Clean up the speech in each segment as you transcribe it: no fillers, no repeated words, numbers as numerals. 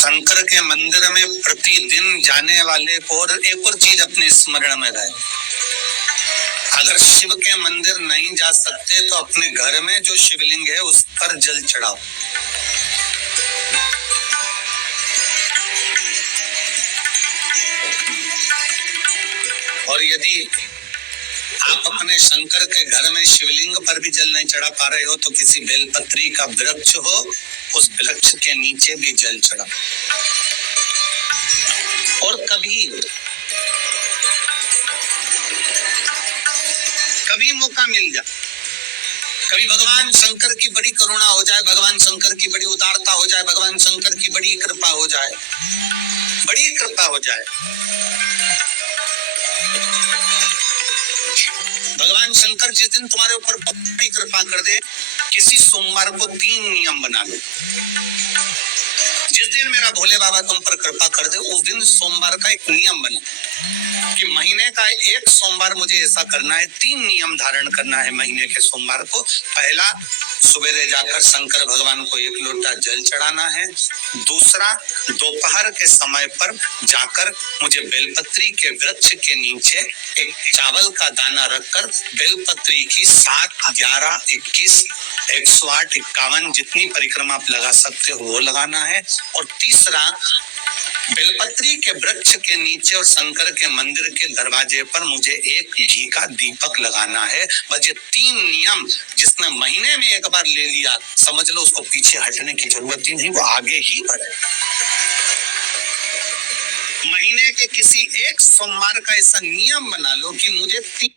शंकर के मंदिर में प्रतिदिन जाने वाले को और एक और चीज अपने स्मरण में रहे, अगर शिव के मंदिर नहीं जा सकते तो अपने घर में जो शिवलिंग है उस पर जल चढ़ाओ। और यदि आप अपने शंकर के घर में शिवलिंग पर भी जल नहीं चढ़ा पा रहे हो तो किसी बेलपत्री का वृक्ष हो, उस वृक्ष के नीचे भी जल चढ़ाओ। और कभी मौका मिल जाए, कभी भगवान शंकर की बड़ी करुणा हो जाए, भगवान शंकर की बड़ी उदारता हो जाए, भगवान शंकर की बड़ी कृपा हो जाए, बड़ी कृपा हो जाए, भगवान शंकर जिस दिन तुम्हारे ऊपर बड़ी कृपा कर दे, किसी सोमवार को 3 नियम बना लो। जिस दिन मेरा भोले बाबा तुम पर कृपा कर दे उस दिन सोमवार का एक नियम बना कि महीने का एक सोमवार मुझे ऐसा करना है, 3 नियम धारण करना है महीने के सोमवार को। पहला, सवेरे जाकर शंकर भगवान को 1 लोटा जल चढ़ाना है। दूसरा, दोपहर के समय पर जाकर मुझे बेलपत्री के वृक्ष के नीचे एक चावल का दाना रखकर बेलपत्री की 7, 11, 21, 108, 51 जितनी परिक्रमा आप लगा सकते हो वो लगाना है। और तीसरा, बेलपत्री के वृक्ष के नीचे और शंकर के मंदिर के दरवाजे पर मुझे एक घी का दीपक लगाना है। बस ये 3 नियम जिसने महीने में एक बार ले लिया, समझ लो उसको पीछे हटने की जरूरत ही नहीं, वो आगे ही बढ़े। महीने के किसी एक सोमवार का ऐसा नियम बना लो कि मुझे 3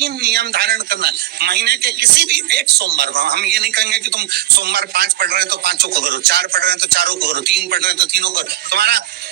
नियम धारण करना है महीने के किसी भी एक सोमवार को। हम ये नहीं कहेंगे कि तुम सोमवार 5 पढ़ रहे हो तो 5 को करो, 4 पढ़ रहे हो तो 4 को करो, 3 पढ़ रहे हो तो 3 को करो।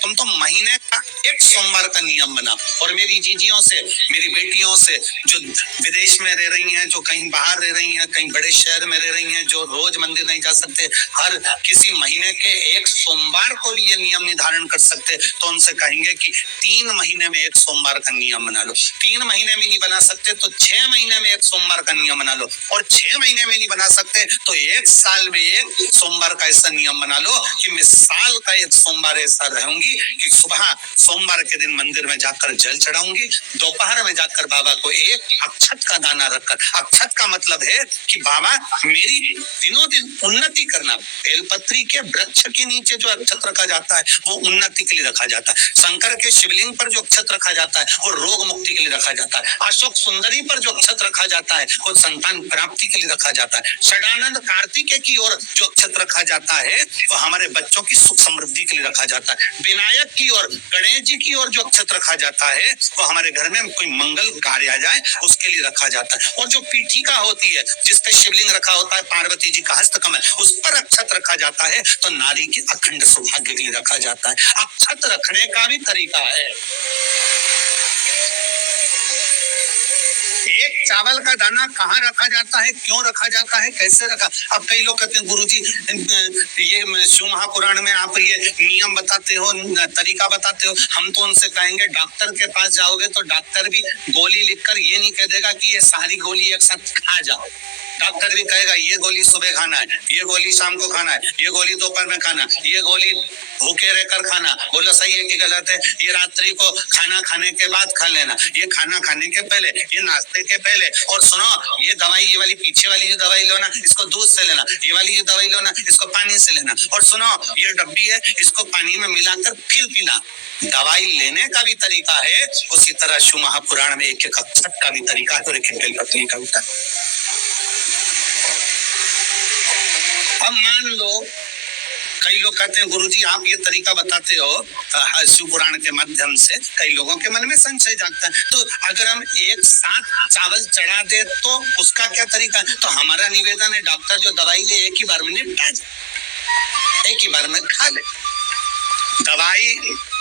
तुम तो महीने का एक सोमवार का नियम बना। और मेरी जीजियों से, मेरी बेटियों से जो विदेश में रह रही हैं, जो कहीं बाहर रह रही हैं, कहीं बड़े शहर में रह रही हैं, जो रोज मंदिर नहीं जा सकते, हर किसी महीने के एक सोमवार को भी ये नियम निर्धारण कर सकते, तो उनसे कहेंगे कि 3 महीने में एक सोमवार का नियम बना लो। 3 महीने में नहीं बना सकते तो 6 महीने में एक सोमवार का नियम बना लो। और 6 महीने में नहीं बना सकते तो 1 साल में एक सोमवार का ऐसा नियम बना लो कि मैं साल का एक सोमवार ऐसा रहूंगी कि सुबह सोमवार के दिन मंदिर में जाकर जल चढ़ाऊंगी, दोपहर में जाकर बाबा को एक अक्षत का दाना रखकर, अक्षत का मतलब है कि बाबा मेरी दिनों दिन उन्नति करना। बेलपत्री के वृक्ष के नीचे जो अक्षत रखा जाता है वो उन्नति के लिए रखा जाता है। शंकर के शिवलिंग पर जो अक्षत रखा जाता है वो रोग मुक्ति के लिए रखा जाता है। अशोक सुंदरी पर जो अक्षत रखा जाता है वो संतान प्राप्ति के लिए रखा जाता है। षडानंद कार्तिकेय की ओर जो अक्षत रखा जाता है वो हमारे बच्चों की सुख समृद्धि के लिए रखा जाता है। विनायक की ओर, गणेश जी की ओर जो अक्षत रखा जाता है वो हमारे घर में कोई मंगल कार्य आ जाए उसके लिए रखा जाता है। और जो पीठिका होती है जिस पे शिवलिंग रखा होता है, पार्वती जी का हस्तकमल, उस पर अक्षत रखा जाता है तो नारी की अखंड सौभाग्य के लिए रखा जाता है। अक्षत रखने का भी तरीका है। एक चावल का दाना कहाँ रखा जाता है, क्यों रखा जाता है, कैसे रखा। अब कई लोग कहते हैं गुरुजी ये शिव महापुराण में आप ये नियम बताते हो, तरीका बताते हो। हम तो उनसे कहेंगे डॉक्टर के पास जाओगे तो डॉक्टर भी गोली लिखकर ये नहीं कह देगा कि ये सारी गोली एक साथ खा जाओ। डॉक्टर भी कहेगा ये गोली सुबह खाना है, ये गोली शाम को खाना है, ये गोली दोपहर में खाना, ये गोली भूखे रहकर खाना। बोला सही है कि गलत है? ये रात्रि को खाना खाने के बाद खा लेना, ये खाना खाने के पहले, ये नाश्ते के पहले। और सुनो, ये दवाई, ये वाली पीछे वाली जो दवाई लो ना इसको दूध से लेना, ये वाली जो दवाई लो ना इसको पानी से लेना। और सुनो, ये डब्बी है इसको पानी में मिलाकर फिर पीना। दवाई लेने का भी तरीका है, उसी तरह शिव महापुराण में एक अक्षत का भी तरीका है और एक बेलपत्री का भी तरीका। अब मान लो कई लोग कहते हैं गुरुजी आप ये तरीका बताते हो शिव पुराण के माध्यम से, कई लोगों के मन में संशय जागता है, तो अगर हम एक साथ चावल चढ़ा दे तो उसका क्या तरीका है? तो हमारा निवेदन है डॉक्टर जो दवाई ले एक ही बार में निपटा जाए, एक ही बार में खा ले। दवाई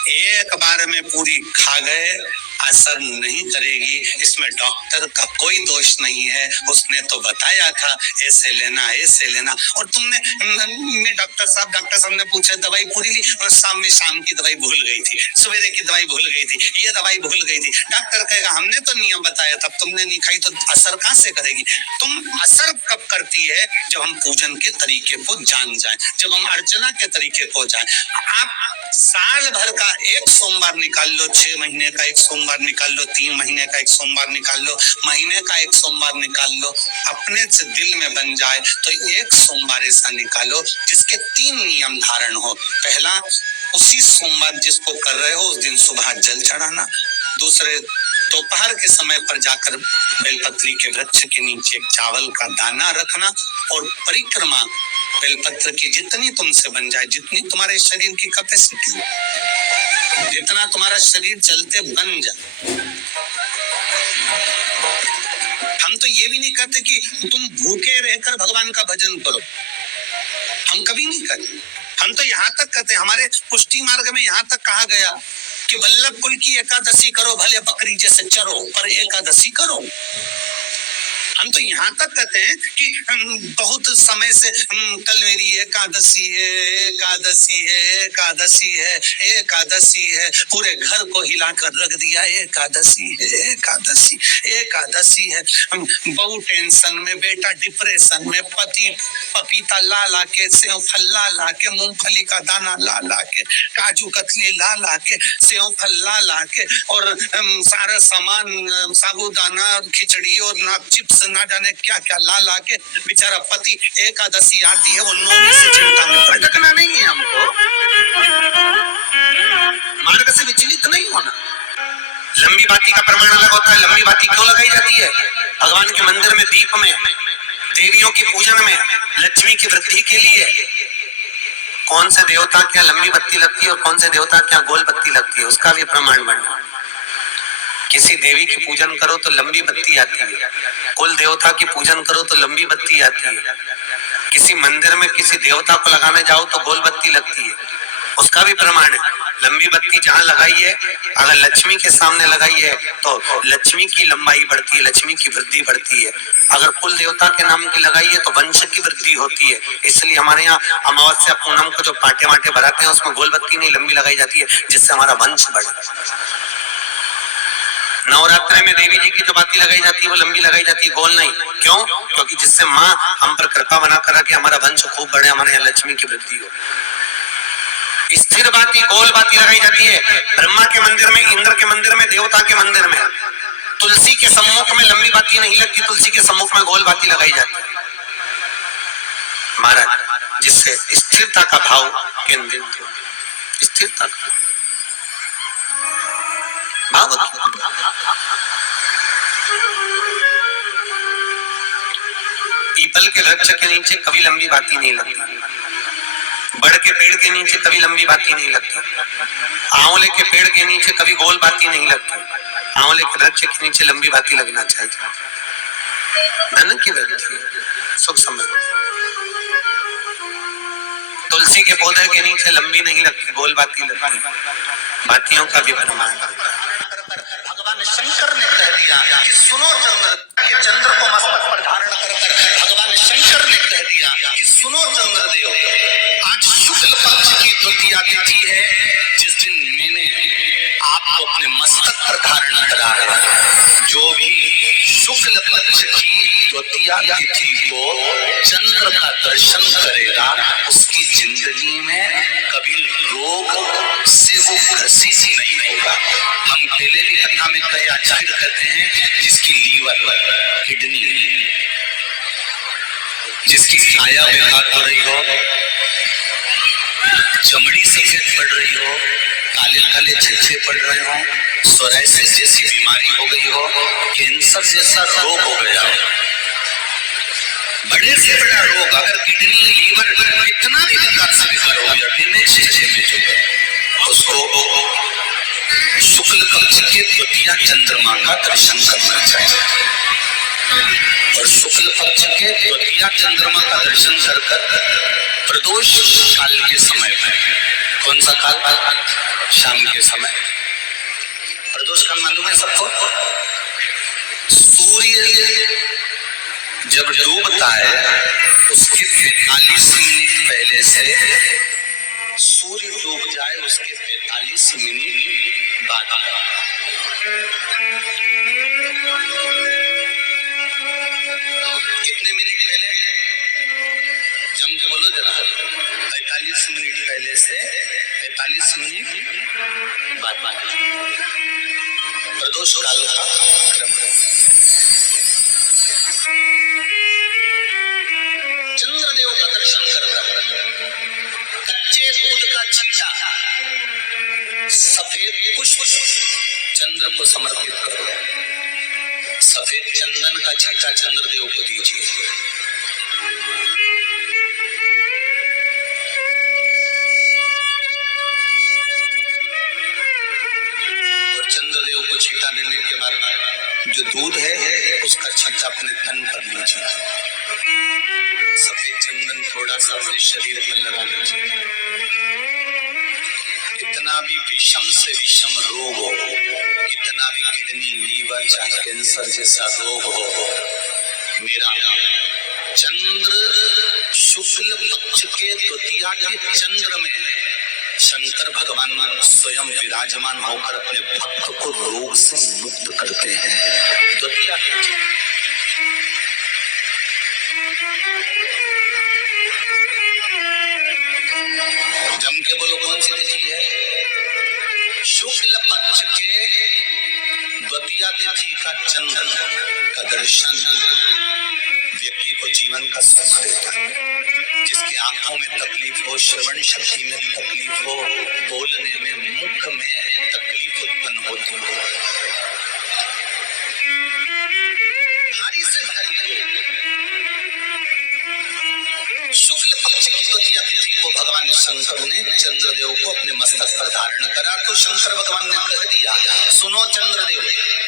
एक बार में पूरी खा गए, असर नहीं करेगी। इसमें डॉक्टर का कोई दोष नहीं है, उसने तो बताया था ऐसे लेना। और तुमने डॉक्टर साहब ने पूछा दवाई पूरी ली, और शाम की दवाई भूल गई थी, सवेरे की दवाई भूल गई थी, ये दवाई भूल गई थी। डॉक्टर कहेगा हमने तो नियम बताया, तब तुमने नहीं खाई, तो असर कहां से करेगी? तुम असर कब करती है? जब हम पूजन के तरीके को जान जाए, जब हम अर्चना के तरीके को जाए। आप साल भर का एक सोमवार निकाल लो, 6 महीने का एक सोमवार निकाल लो, 3 महीने का एक सोमवार निकाल लो, महीने का एक सोमवार निकाल लो, अपने से दिल में बन जाए तो एक सोमवार ऐसा निकालो जिसके 3 नियम धारण हो। पहला, उसी सोमवार जिसको कर रहे हो उस दिन सुबह जल चढ़ाना। दूसरे, दोपहर के समय पर जाकर बेलपत्री के वृक्ष के नीचे एक चावल का दाना रखना, और परिक्रमा बेलपत्र की जितनी तुमसे बन जाए, जितनी तुम्हारे शरीर की कैपेसिटी, जितना तुम्हारा शरीर चलते बन जाए। हम तो ये भी नहीं कहते कि तुम भूखे रहकर भगवान का भजन करो, हम कभी नहीं करते। हम तो यहाँ तक कहते हैं, हमारे पुष्टि मार्ग में यहाँ तक कहा गया कि वल्लभ कुल की एकादशी करो, भले बकरी जैसे चरो, पर एकादशी करो। हम तो यहाँ तक कहते हैं कि बहुत समय से कल मेरी एकादशी है, पूरे घर को हिलाकर रख दिया, एकादशी है। बहू टेंशन में, बेटा डिप्रेशन में, पति पपीता ला के, सेव फल ला के, मूंगफली का दाना ला के, काजू कतली ला के, सेव फल ला के, और सारा सामान, साबूदाना, खिचड़ी और ना चिप्स, ना जाने क्या क्या ला के, बेचारा पति एकादशी आती है, वो नौमी से चिंता में, भटकना नहीं है हमको, मार्ग से विचलित नहीं होना। लंबी बाती का प्रमाण अलग होता है। लंबी बाती क्यों लगाई जाती है? भगवान के मंदिर में, दीप में, देवियों की पूजन में, लक्ष्मी की वृद्धि के लिए। कौन से देवता क्या लंबी बत्ती लगती है और कौन से देवता क्या गोल बत्ती लगती है, उसका भी प्रमाण बनना। किसी देवी की पूजन करो तो लंबी बत्ती आती है, कुल देवता की पूजन करो तो लंबी बत्ती आती है। किसी मंदिर में किसी देवता को लगाने जाओ तो गोल बत्ती लगती है, उसका भी प्रमाण है। लंबी बत्ती जहां लगाई है, अगर लक्ष्मी के सामने लगाई है तो लक्ष्मी की लंबाई बढ़ती है, लक्ष्मी की वृद्धि बढ़ती है। अगर कुल देवता के नाम की लगाई है तो वंश की वृद्धि होती है। इसलिए हमारे यहाँ अमावस्या पूनम को जो पाटे वाटे भराते हैं उसमें गोल बत्ती नहीं लंबी लगाई जाती है, जिससे हमारा वंश बढ़े। नवरात्रि में देवी जी की जो बाती लगाई जाती है वो लंबी लगाई जाती है, गोल नहीं। क्यों? क्योंकि जिससे माँ हम पर कृपा बना कर के हमारा वंश खूब बढ़े, हमारे यहाँ लक्ष्मी की वृद्धि हो। स्थिर बाती, गोल बाती लगाई जाती है ब्रह्मा के मंदिर में, इंद्र के मंदिर में, देवता के मंदिर में। तुलसी के सम्मुख में लंबी बाती नहीं लगती, तुलसी के सम्मुख में गोल बाती लगाई जाती है महाराज, जिससे स्थिरता का भाव केंद्रित हो, स्थिरता का भाव। पीपल के वृक्ष के नीचे कभी लंबी बाती नहीं लगती, बड़ के पेड़ के नीचे कभी लंबी बाती नहीं लगती, आंवले के पेड़ के नीचे कभी गोल बाती नहीं लगती। आंवले के वृक्ष के नीचे लंबी बाती लगना चाहिए, धन की वृद्धि, सुख समृद्धि। तुलसी के पौधे के नीचे लंबी नहीं लगती, गोल बाती लगती। बातियों का भी प्रमाण। भगवान शंकर ने कह दिया कि सुनो चंद्र को मस्तक पर धारण कर भगवान शंकर ने कह दिया कि सुनो चंद्रदेव, आज शुक्ल पक्ष की द्वितीया तिथि है, जिस दिन मैंने आपको अपने मस्तक पर धारण करा है। जो भी शुक्ल पक्ष की द्वितीया तिथि को चंद्र का दर्शन करेगा, उसकी जिंदगी में कभी रोग से वो ग्रसित नहीं होगा। हम पहले भी कथा में कहे, आज फिर कहते हैं, जिसकी लीवर, किडनी, जिसकी छाया बेकार हो रही हो, चमड़ी सफेद पड़ रही हो, काले काले छज्जे पड़ रहे हो, सोराइसिस जैसी बीमारी हो गई हो, कैंसर जैसा रोग हो गया हो, बड़े से बड़ा रोग, अगर किडनी, लीवर इतना भी विकार से विकार हो गया, डैमेज हो गया, उसको शुक्ल पक्ष के द्वितीया चंद्रमा का दर्शन करना चाहिए। और शुक्ल पक्ष के द्वितीया चंद्रमा का दर्शन कर प्रदोष काल के समय में, कौन सा काल? शाम के समय। प्रदोष प्रदोष काल मालूम है सबको? सूर्य जब डूबता है उसके 45 मिनट पहले से, सूर्य डूब जाए उसके 45 मिनट बाद, कितने मिनट पहले? जम के बोलो जरा। 45 मिनट पहले से 45 मिनट बाद प्रदोष काल का क्रम है। चंद्रदेव का दर्शन कर कच्चे दूध का छींटा, सफेद पुष्प चंद्र को समर्पित करो, सफेद चंदन का छींटा चंद्रदेव को दीजिए। और चंद्रदेव को छींटा देने के बाद जो दूध है उसका छींटा अपने तन पर लीजिए, सफेद चंदन थोड़ा सा अपने शरीर पर लगा लीजिए। कितना भी विषम से विषम रोग हो, कितना भी किडनी लीवर चाहे कैंसर जैसा रोग हो, मेरा चंद्र शुक्ल पक्ष के द्वितीया के चंद्र में शंकर भगवान स्वयं विराजमान होकर अपने भक्त को रोग से मुक्त करते हैं। द्वितीया जम के बोलो कौन सी तिथि है? शुक्ल पक्ष के द्वितीया तिथि का चंद्र का दर्शन व्यक्ति को जीवन का सुख देता है। जिसके आंखों में तकलीफ हो, श्रवण शक्ति में तकलीफ हो, बोलने में, मुख में तकलीफ उत्पन्न होती हो, भारी से भारी हो, शुक्ल पक्ष की द्वितीया तिथि को भगवान शंकर ने चंद्रदेव को अपने मस्तक पर धारण करा। तो शंकर भगवान ने कह दिया, सुनो चंद्रदेव,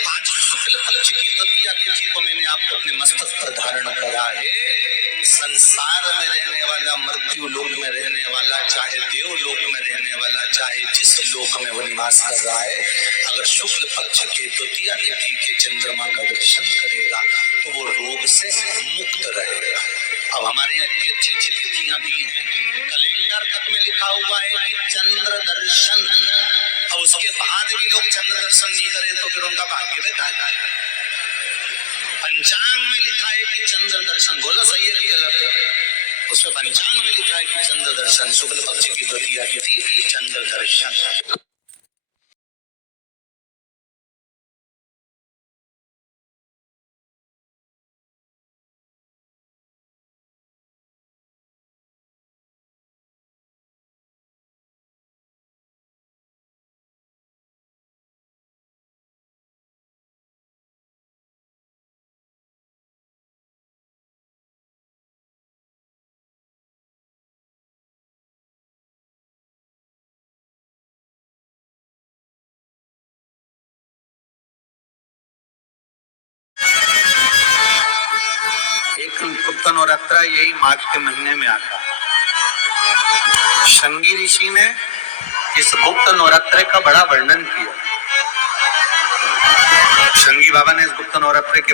आज शुक्ल पक्ष की द्वितीया तिथि को मैंने आपको अपने मस्तक पर धारण करा है। संसार में रहने वाला, मृत्यु लोक में रहने वाला, चाहे देव लोक में रहने वाला, चाहे जिस लोक में वो निवास कर रहा है, अगर शुक्ल पक्ष के द्वितीया तिथि के चंद्रमा का दर्शन करेगा तो वो रोग से मुक्त रहेगा। अब हमारे यहाँ इतनी अच्छी अच्छी तिथियां दी हैं, कैलेंडर तक में लिखा हुआ है कि चंद्र दर्शन। अब उसके बाद भी लोग चंद्र दर्शन नहीं करें तो फिर उनका भाग्य बेकार है। पंचांग में लिखा है कि चंद्र दर्शन, बोलो सही है कि गलत है? उसमें पंचांग में लिखा है कि चंद्र दर्शन, शुक्ल पक्ष की द्वितीया तिथि चंद्र दर्शन। गुप्त नवरात्र यही माघ के महीने में आता है। शंगी ऋषि ने इस गुप्त नवरात्र का बड़ा वर्णन किया। शंगी बाबा ने इस गुप्त नवरात्र के